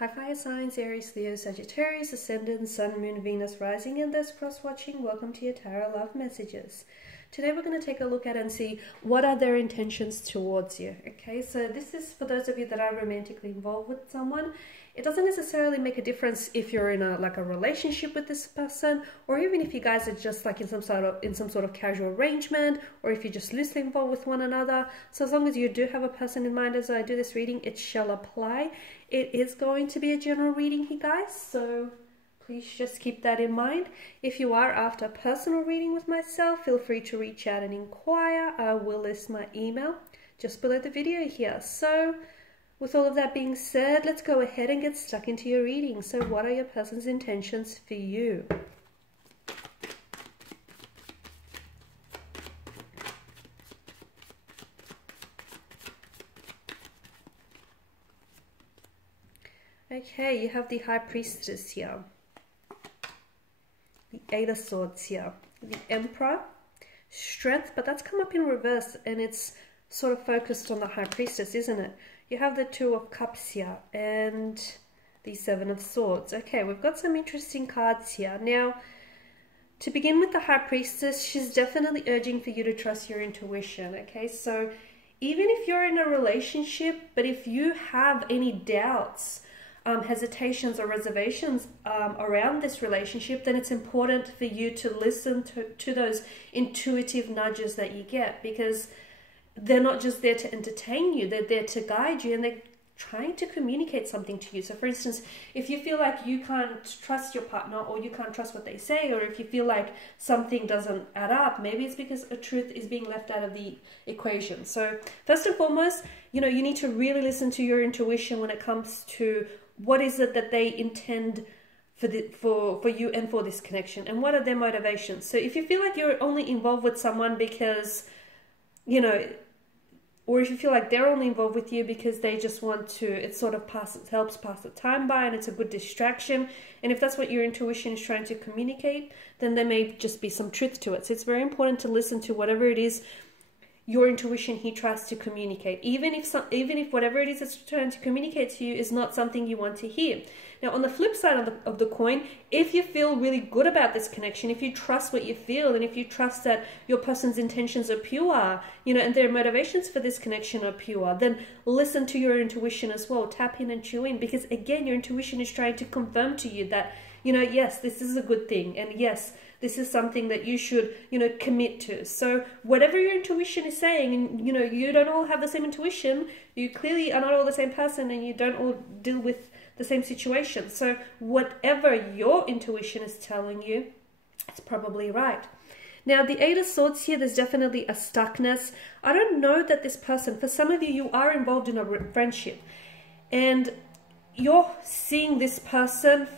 Hi fire signs, Aries, Leo, Sagittarius, Ascendant, Sun, Moon, Venus, Rising, and those cross-watching. Welcome to your Tarot Love Messages. Today we're going to take a look at and see what are their intentions towards you. Okay, so this is for those of you that are romantically involved with someone. It doesn't necessarily make a difference if you're in a relationship with this person, or even if you guys are just like in some sort of casual arrangement, or if you're just loosely involved with one another. So as long as you do have a person in mind as I do this reading, it shall apply. It is going to be a general reading here, guys, so please just keep that in mind. If you are after a personal reading with myself, feel free to reach out and inquire. I will list my email just below the video here. So with all of that being said, let's go ahead and get stuck into your reading. So what are your person's intentions for you? Okay, you have the High Priestess here, the Eight of Swords here, the Emperor, Strength, but that's come up in reverse and it's sort of focused on the High Priestess, isn't it? You have the Two of Cups here and the Seven of Swords. Okay, we've got some interesting cards here. Now, to begin with the High Priestess, she's definitely urging for you to trust your intuition, okay? So even if you're in a relationship, but if you have any doubts, hesitations or reservations around this relationship, then it's important for you to listen to those intuitive nudges that you get, because they're not just there to entertain you, they're there to guide you, and they're trying to communicate something to you. So for instance, if you feel like you can't trust your partner, or you can't trust what they say, or if you feel like something doesn't add up, maybe it's because a truth is being left out of the equation. So first and foremost, you need to really listen to your intuition when it comes to what is it that they intend for you and for this connection, and what are their motivations. So if you feel like you're only involved with someone because, or if you feel like they're only involved with you because they just want to, it sort of helps pass the time by and it's a good distraction, and if that's what your intuition is trying to communicate, then there may just be some truth to it. So it's very important to listen to whatever it is your intuition he tries to communicate, even if whatever it is it's trying to communicate to you is not something you want to hear. Now, on the flip side of the coin, if you feel really good about this connection, if you trust what you feel, and if you trust that your person's intentions are pure, and their motivations for this connection are pure, then listen to your intuition as well. Tap in and chew in, because again, your intuition is trying to confirm to you that, yes, this is a good thing, and yes, this is something that you should, commit to. So whatever your intuition is saying, and you don't all have the same intuition, you clearly are not all the same person, and you don't all deal with the same situation. So whatever your intuition is telling you, it's probably right. Now, the Eight of Swords here, there's definitely a stuckness. I don't know that this person, for some of you, you are involved in a friendship, and you're seeing this person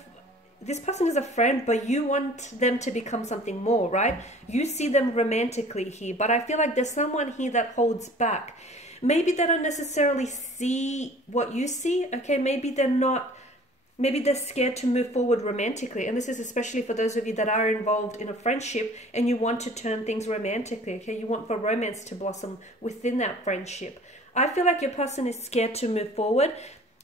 is a friend, but you want them to become something more, right? You see them romantically here, but I feel like there's someone here that holds back. Maybe they don't necessarily see what you see, okay? Maybe they're scared to move forward romantically, and this is especially for those of you that are involved in a friendship and you want to turn things romantically, okay? You want for romance to blossom within that friendship. I feel like your person is scared to move forward.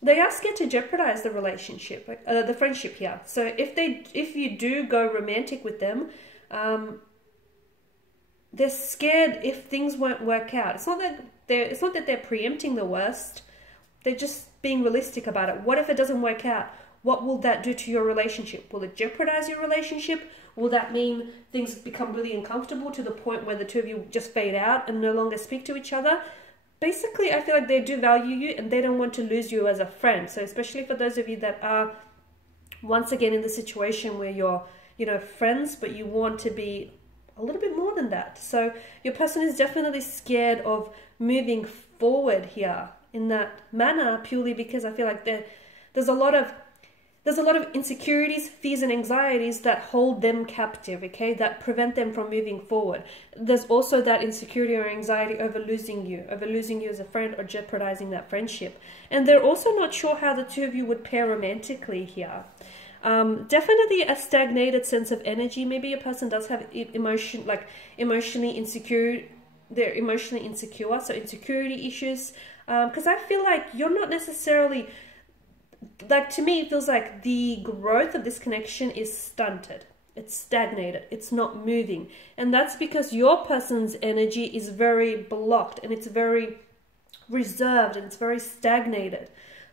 They are scared to jeopardize the relationship, the friendship here. So if you do go romantic with them, they're scared if things won't work out. It's not that they're preempting the worst. They're just being realistic about it. What if it doesn't work out? What will that do to your relationship? Will it jeopardize your relationship? Will that mean things become really uncomfortable to the point where the two of you just fade out and no longer speak to each other? Basically, I feel like they do value you and they don't want to lose you as a friend. So especially for those of you that are, once again, in the situation where you're, friends, but you want to be a little bit more than that. So your person is definitely scared of moving forward here in that manner, purely because I feel like there's a lot of insecurities, fears, and anxieties that hold them captive, okay, that prevent them from moving forward. There's also that insecurity or anxiety over losing you as a friend, or jeopardizing that friendship. And they're also not sure how the two of you would pair romantically here. Definitely a stagnated sense of energy. Maybe your person does have emotionally insecure. They're emotionally insecure, so insecurity issues. Because I feel like you're not necessarily like, to me, it feels like the growth of this connection is stunted. It's stagnated. It's not moving. And that's because your person's energy is very blocked and it's very reserved and it's very stagnated.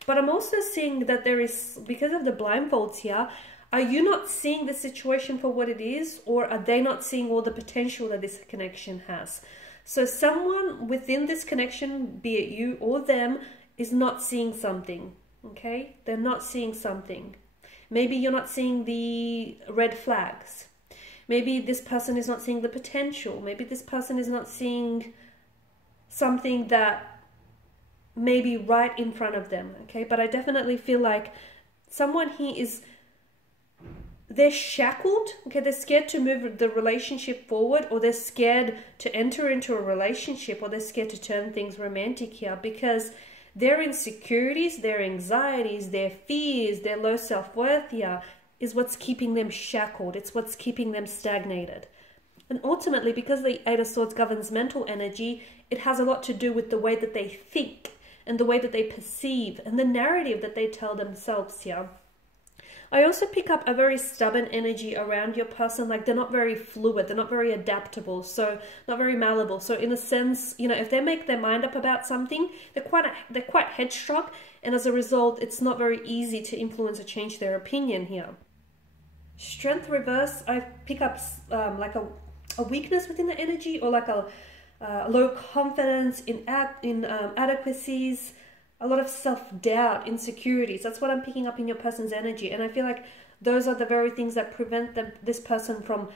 But I'm also seeing that there is, because of the blindfolds here, are you not seeing the situation for what it is, or are they not seeing all the potential that this connection has? So someone within this connection, be it you or them, is not seeing something, okay? They're not seeing something. Maybe you're not seeing the red flags. Maybe this person is not seeing the potential. Maybe this person is not seeing something that may be right in front of them, okay? But I definitely feel like someone here is, they're shackled, okay? They're scared to move the relationship forward, or they're scared to enter into a relationship, or they're scared to turn things romantic here, because their insecurities, their anxieties, their fears, their low self-worth here is what's keeping them shackled. It's what's keeping them stagnated. And ultimately, because the Eight of Swords governs mental energy, it has a lot to do with the way that they think and the way that they perceive and the narrative that they tell themselves here. I also pick up a very stubborn energy around your person, like they're not very fluid, they're not very adaptable, so not very malleable. So in a sense, you know, if they make their mind up about something, they're quite headstrong, and as a result, it's not very easy to influence or change their opinion here. Strength reverse, I pick up like a weakness within the energy, or like a low confidence in adequacies, a lot of self-doubt, insecurities. That's what I'm picking up in your person's energy. And I feel like those are the very things that prevent this person from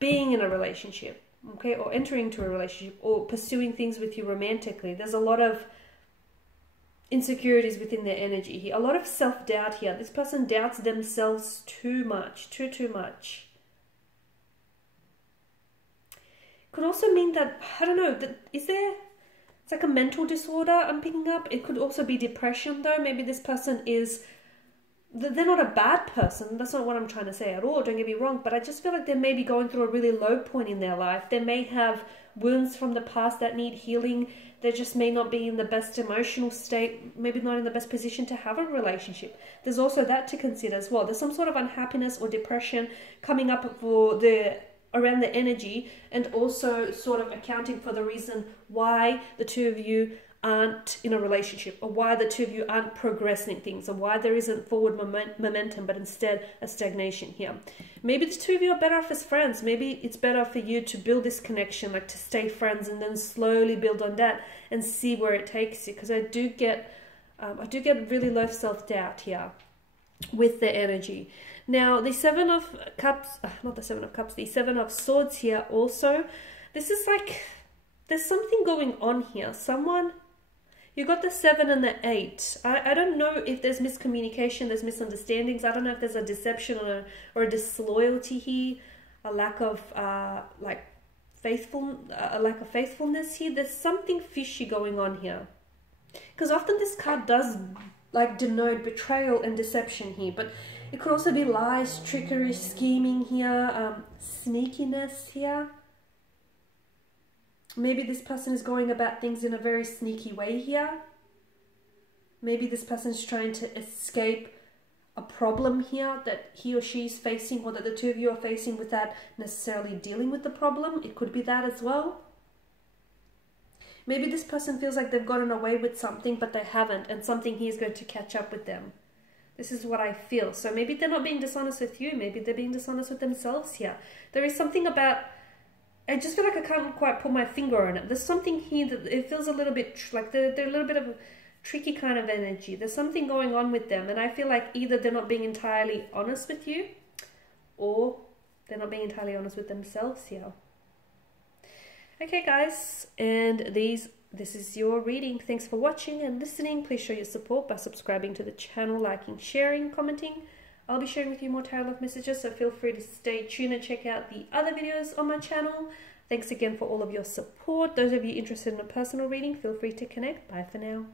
being in a relationship, okay, or entering into a relationship, or pursuing things with you romantically. There's a lot of insecurities within their energy here, a lot of self-doubt here. This person doubts themselves too much, too much. Could also mean that, I don't know, that is there... It's like a mental disorder I'm picking up. It could also be depression, though. Maybe this person is... They're not a bad person. That's not what I'm trying to say at all. Don't get me wrong. But I just feel like they may be going through a really low point in their life. They may have wounds from the past that need healing. They just may not be in the best emotional state. Maybe not in the best position to have a relationship. There's also that to consider as well. There's some sort of unhappiness or depression coming up for around the energy, and also sort of accounting for the reason why the two of you aren't in a relationship, or why the two of you aren't progressing things, or why there isn't forward momentum, but instead a stagnation here. Maybe the two of you are better off as friends. Maybe it's better for you to build this connection, like to stay friends, and then slowly build on that and see where it takes you. Because I do get really low self-doubt here with the energy. Now, the Seven of Cups, not the Seven of Cups, the Seven of Swords here also. This is like, there's something going on here. Someone, you got the 7 and the 8. I don't know if there's miscommunication, there's misunderstandings. I don't know if there's a deception or a disloyalty here, a lack of a lack of faithfulness here. There's something fishy going on here. Because often this card does like denote betrayal and deception here, but it could also be lies, trickery, scheming here, sneakiness here. Maybe this person is going about things in a very sneaky way here. Maybe this person is trying to escape a problem here that he or she is facing, or that the two of you are facing, without necessarily dealing with the problem. It could be that as well. Maybe this person feels like they've gotten away with something, but they haven't, and something here is going to catch up with them. This is what I feel. So maybe they're not being dishonest with you. Maybe they're being dishonest with themselves here. There is something about... I just feel like I can't quite put my finger on it. There's something here that it feels a little bit like they're a little bit of a tricky kind of energy. There's something going on with them. And I feel like either they're not being entirely honest with you, or they're not being entirely honest with themselves here. Okay, guys. And this is your reading. Thanks for watching and listening. Please show your support by subscribing to the channel, liking, sharing, commenting. I'll be sharing with you more tarot love messages, so feel free to stay tuned and check out the other videos on my channel. Thanks again for all of your support. Those of you interested in a personal reading, feel free to connect. Bye for now.